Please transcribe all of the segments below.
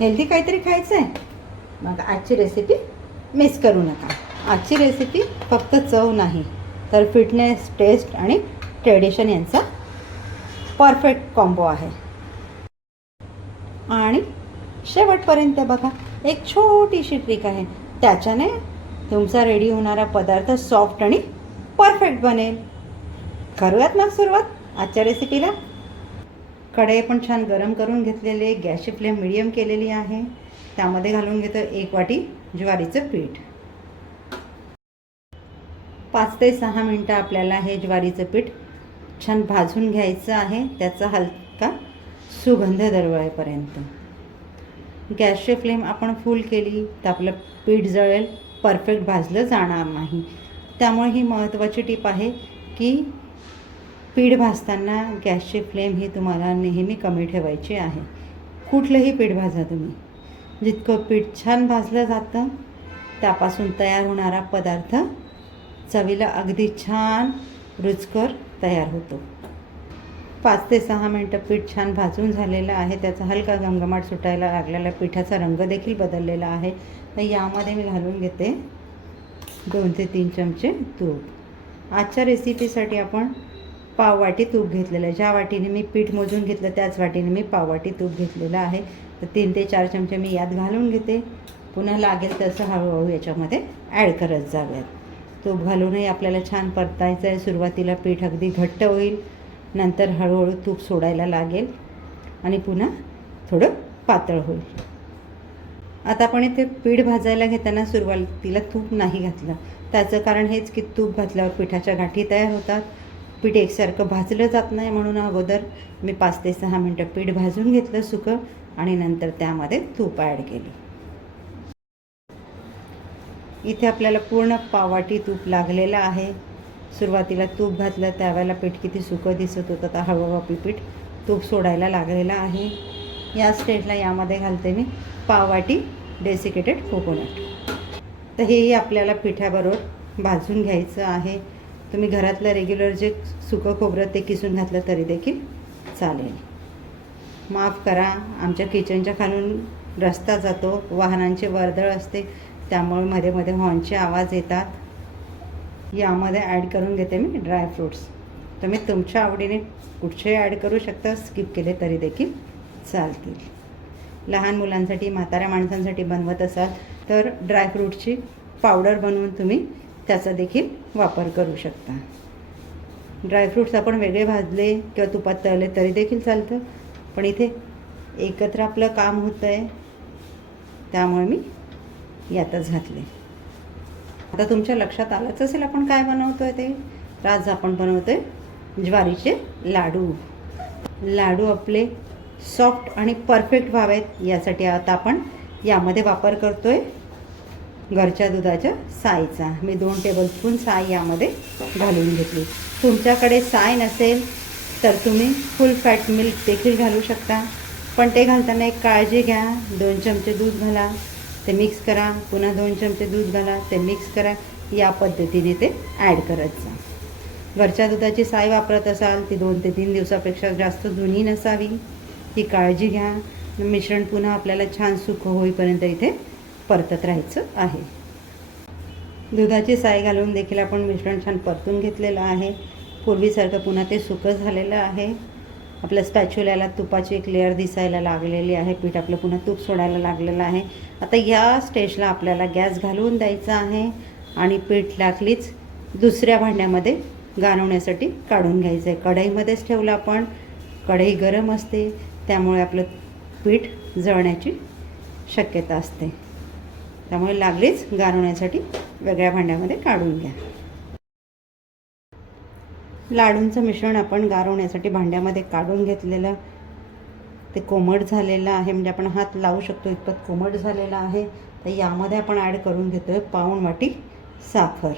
Healthy काहीतरी खायचं आहे, मग आजची रेसिपी मिस करू नका. आजची रेसिपी फक्त चव नाही तर फिटनेस, टेस्ट आणि ट्रेडिशन यांचा परफेक्ट कॉम्बो आहे. आणि शेवटपर्यंत बघा, एक छोटीशी ट्रिक आहे, त्याच्याने तुमचा रेडी होणारा पदार्थ सॉफ्ट आणि परफेक्ट बनेल. करूयात मग सुरुवात आजच्या रेसिपीला. कढई पण छान गरम करून घेतलेली आहे. गॅसची फ्लेम मिडियम केलेली आहे. त्यामध्ये घालून घेतो 1 वाटी ज्वारीचं पीठ. 5 ते 6 मिनटं आपल्याला हे ज्वारीचं पीठ छान भाजून घ्यायचं आहे, त्याचा हलका सुगंध दरवळेपर्यंत. गॅसची फ्लेम आपण फुल केली तर आपलं पीठ जळेल, परफेक्ट भाजलं जाणार नाही. त्यामुळे ही महत्त्वाची टीप आहे की पीठ भाजताना गॅसची फ्लेम ही तुम्हाला नेहमी कमी ठेवायची आहे. कुठलंही पीठ भाजा तुम्ही, जितकं पीठ छान भाजलं जातं त्यापासून तयार होणारा पदार्थ चवीला अगदी छान रुचकर तयार होतो. 5 ते 6 मिनटं पीठ छान भाजून झालेलं आहे. त्याचा हलका घमघमाट सुटायला लागलेला, पिठाचा रंग देखील बदललेला आहे. तर यामध्ये मी घालून घेते 2 ते 3 चमचे तूप. आजच्या रेसिपीसाठी आपण पाववाटी तूप घेतलेलं आहे. ज्या वाटीने मी पीठ मोजून घेतलं त्याच वाटीने मी पाववाटी तूप घेतलेलं आहे. तर 3 ते 4 चमचे मी यात घालून घेते. पुन्हा लागेल तसं हळूहळू याच्यामध्ये ॲड करत जाऊयात. तूप घालूनही आपल्याला छान परतायचं आहे. सुरुवातीला पीठ अगदी घट्ट होईल, नंतर हळूहळू तूप सोडायला लागेल आणि पुन्हा थोडं पातळ होईल. आता आपण इथे पीठ भाजायला घेताना सुरुवातीला तूप नाही घातलं. त्याचं कारण हेच की तूप घातल्यावर पिठाच्या गाठी तयार होतात, पीठ एकसारखं भाजलं जात नाही. म्हणून अगोदर मी 5 ते 6 मिनटं पीठ भाजून घेतलं सुकं आणि नंतर त्यामध्ये तूप ॲड केली. इथे आपल्याला पूर्ण पाववाटी तूप लागलेलं आहे. सुरुवातीला तूप घातलं त्यावेळेला पीठ किती सुकं दिसत होतं, तर हळूहळू पीठ तूप सोडायला लागलेलं आहे. या स्टेजला यामध्ये घालते मी पाववाटी डेसिकेटेड कोकोनट. तर हेही आपल्याला पिठाबरोबर भाजून घ्यायचं आहे. तुम्ही घरातलं रेग्युलर जे सुकं खोबरं ते किसून घातलं तरी देखील चालेल. माफ करा, आमच्या किचनच्या खालून रस्ता जातो, वाहनांची वर्दळ असते, त्यामुळे मध्ये मध्ये हॉर्नचे आवाज येतात. यामध्ये ॲड करून घेते मी ड्रायफ्रूट्स. तुम्ही तुमच्या आवडीने कुठचे ॲड करू शकता, स्किप केले तरी देखील चालतील. लहान मुलांसाठी, म्हाताऱ्या माणसांसाठी बनवत असाल तर ड्रायफ्रूटची पावडर बनवून तुम्ही त्याचा देखील वापर करू शकता. ड्रायफ्रूट्स आपण वेगळे भाजले किंवा तुपात तळले तरी देखील चालतं, पण इथे एकत्र आपलं काम होतं आहे त्यामुळे मी यातच घातले. आता तुमच्या लक्षात आलंच असेल आपण काय बनवतो आहे ते. तर आज आपण बनवतो आहे ज्वारीचे लाडू. लाडू आपले सॉफ्ट आणि परफेक्ट व्हावेत यासाठी आता आपण यामध्ये वापर करतो आहे घरच्या दुधाच्या साईचा. मी 2 टेबलस्पून साई यामध्ये घालून घेतली. तुमच्याकडे साय नसेल तर तुम्ही फुल फॅट मिल्क देखील घालू शकता, पण ते घालताना एक काळजी घ्या. 2 चमचे दूध घाला, ते मिक्स करा, पुन्हा 2 चमचे दूध घाला, ते मिक्स करा. या पद्धतीने ते ॲड करत जा. घरच्या दुधाची साय वापरत असाल ती 2 ते 3 दिवसापेक्षा जास्त जुनी नसावी, ही काळजी घ्या. मिश्रण पुन्हा आपल्याला छान सुकं होईपर्यंत इथे परतत राहायचं आहे. दुधाची साय घालून देखील आपण मिश्रण छान परतून घेतलेलं आहे. पूर्वीसारखं पुन्हा ते सुकं झालेलं आहे. आपल्या स्पॅच्युल्याला तुपाची एक लेअर दिसायला लागलेली आहे. पीठ आपलं पुन्हा तूप सोडायला लागलेलं आहे. आता या स्टेजला आपल्याला गॅस घालवून द्यायचा आहे आणि पीठ लागलीच दुसऱ्या भांड्यामध्ये गारवण्यासाठी काढून घ्यायचं आहे. कढईमध्येच ठेवलं आपण, कढई गरम असते त्यामुळे आपलं पीठ जळण्याची शक्यता असते. त्यामुळे लागलीच गारवण्यासाठी वेगळ्या भांड्यामध्ये काढून घ्या. लाडूंचं मिश्रण आपण गारवण्यासाठी भांड्यामध्ये काढून घेतलेलं, ते कोमट झालेलं आहे, म्हणजे आपण हात लावू शकतो इतपत कोमट झालेलं आहे. तर यामध्ये आपण ॲड करून घेतो आहे पाऊण वाटी साखर.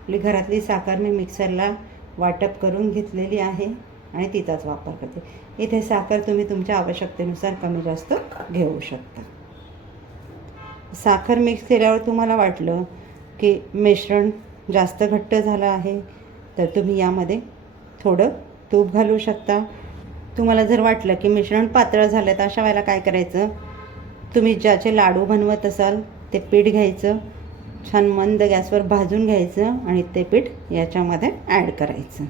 आपली घरातली साखर मी मिक्सरला वाटप करून घेतलेली आहे आणि तिचाच वापर करते. इथे साखर तुम्ही तुमच्या आवश्यकतेनुसार कमी जास्त घेऊ शकता. साखर मिक्स केल्यावर तुम्हाला वाटलं की मिश्रण जास्त घट्ट झालं आहे तर तुम्ही यामध्ये थोडं तूप घालू शकता. तुम्हाला जर वाटलं की मिश्रण पातळ झालं तर अशा वेळेला काय करायचं, तुम्ही ज्याचे लाडू बनवत असाल ते पीठ घ्यायचं, छान मंद गॅसवर भाजून घ्यायचं आणि ते पीठ याच्यामध्ये ॲड करायचं.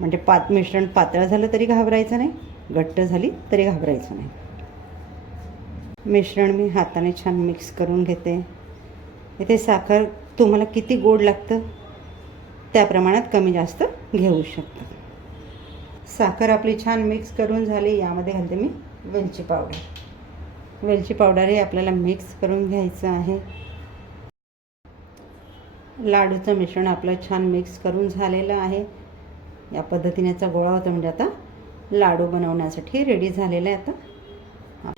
म्हणजे मिश्रण पातळ झालं तरी घाबरायचं नाही, घट्ट झाली तरी घाबरायचं नाही. मिश्रण मी हाताने छान मिक्स करून घेते. इथे साखर तुम्हाला किती गोड लागतं त्या प्रमाणात कमी जास्त घेऊ शकता. साखर आपली छान मिक्स करून झाली. यामध्ये घालते मी वेलची पावडर. वेलची पावडरही आपल्याला मिक्स करून घ्यायचं आहे. लाडूचं मिश्रण आपलं छान मिक्स करून झालेलं आहे. या पद्धतीने याचा गोळा होता म्हणजे आता लाडू बनवण्यासाठी रेडी झालेला आहे. आता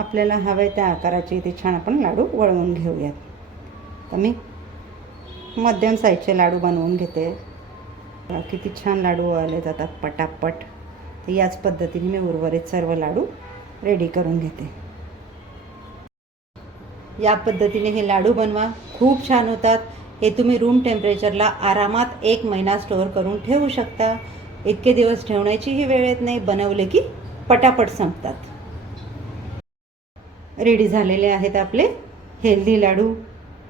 आपल्याला हवे त्या आकाराचे इथे छान आपण लाडू वळवून घेऊयात. तर मी मध्यम साईजचे लाडू बनवून घेते. किती छान लाडू वळले जातात पटापट. तर याच पद्धतीने मी उर्वरित सर्व लाडू रेडी करून घेते. या पद्धतीने हे लाडू बनवा, खूप छान होतात. हे तुम्ही रूम टेम्परेचरला आरामात 1 महिना स्टोअर करून ठेवू शकता. इतके दिवस ठेवण्याचीही वेळ येत नाही, बनवले की पटापट संपतात. रेडी झालेले आहेत आपले हेल्दी लाडू.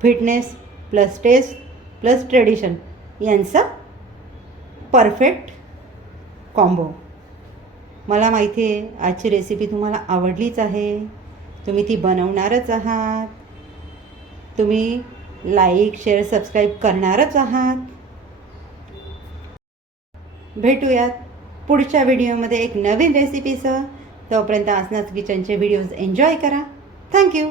Fitness plus taste plus tradition यांचा परफेक्ट कॉम्बो. मला माहिती आहे आजची रेसिपी तुम्हाला आवडलीच आहे. तुम्ही ती बनवणारच आहात. तुम्ही लाईक शेअर सबस्क्राईब करणारच आहात. भेटूयात पुढच्या व्हिडिओमध्ये एक नवीन रेसिपीसह. तोपर्यंत आसनास किचनचे व्हिडिओज एन्जॉय करा. थँक्यू.